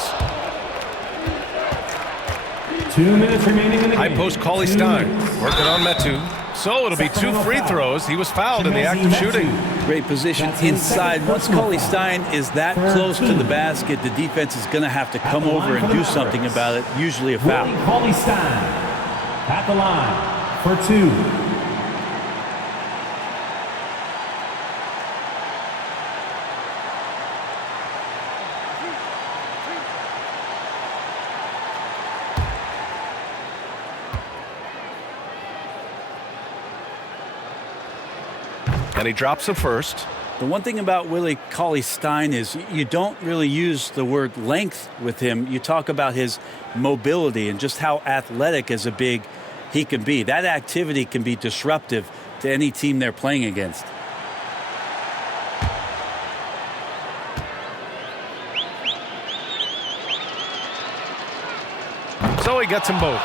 2 minutes remaining in the High game. post Cauley Stein. Working on Metu. So it'll be 2 free throws. He was fouled in the act of shooting. Great position inside. Once Cauley Stein is that close to the basket, the defense is going to have to come over and do something about it, usually a foul. Cauley Stein at the line for 2. And he drops it first. The one thing about Willie Cauley Stein is you don't really use the word length with him. You talk about his mobility and just how athletic as a big he can be. That activity can be disruptive to any team they're playing against. So he gets them both.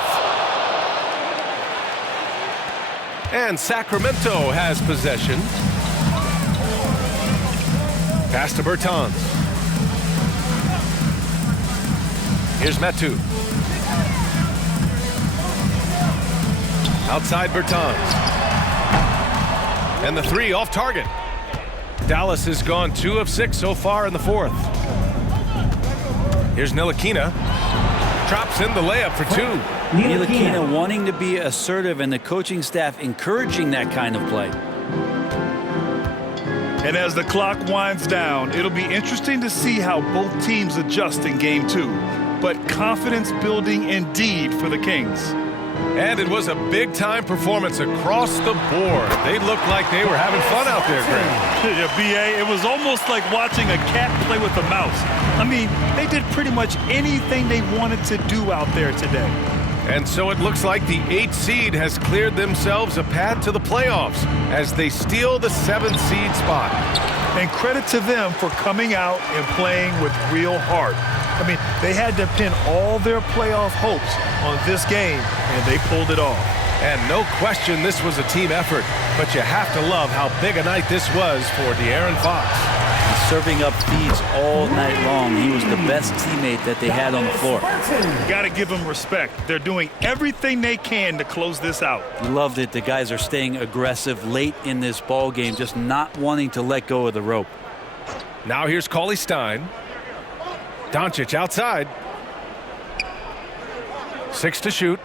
And Sacramento has possession. Pass to Bertans. Here's Metu. Outside Bertans. And the three off target. Dallas has gone 2 of 6 so far in the fourth. Here's Ntilikina. Drops in the layup for 2. Ntilikina wanting to be assertive and the coaching staff encouraging that kind of play. And as the clock winds down, it'll be interesting to see how both teams adjust in game 2. But confidence building indeed for the Kings. And it was a big-time performance across the board. They looked like they were having fun out there, Graham. Yeah, B.A., it was almost like watching a cat play with a mouse. I mean, they did pretty much anything they wanted to do out there today. And so it looks like the 8th seed has cleared themselves a path to the playoffs as they steal the 7th seed spot. And credit to them for coming out and playing with real heart. I mean, they had to pin all their playoff hopes on this game, and they pulled it off. And no question this was a team effort, but you have to love how big a night this was for De'Aaron Fox. Serving up feeds all night long. He was the best teammate that they had on the floor. Got to give them respect. They're doing everything they can to close this out. Loved it. The guys are staying aggressive late in this ball game, just not wanting to let go of the rope. Now here's Cauley Stein. Doncic outside. 6 to shoot.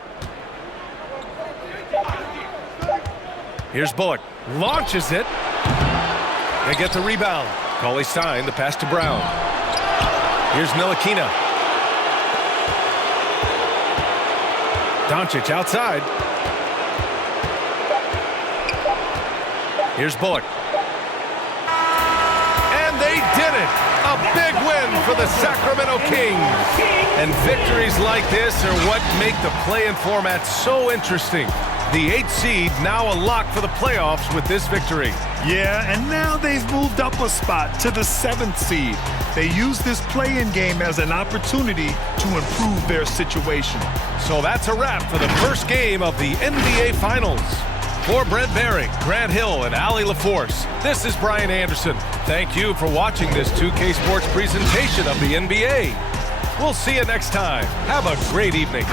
Here's Bullock. Launches it. They get the rebound. Cauley Stein, the pass to Brown. Here's Ntilikina. Doncic outside. Here's Bullock. And they did it! A big win for the Sacramento Kings. And victories like this are what make the play-in format so interesting. The 8th seed now a lock for the playoffs with this victory. Yeah, and now they've moved up a spot to the 7th seed. They use this play-in game as an opportunity to improve their situation. So that's a wrap for the first game of the NBA Finals. For Brent Barry, Grant Hill, and Allie LaForce, this is Brian Anderson. Thank you for watching this 2K Sports presentation of the NBA. We'll see you next time. Have a great evening.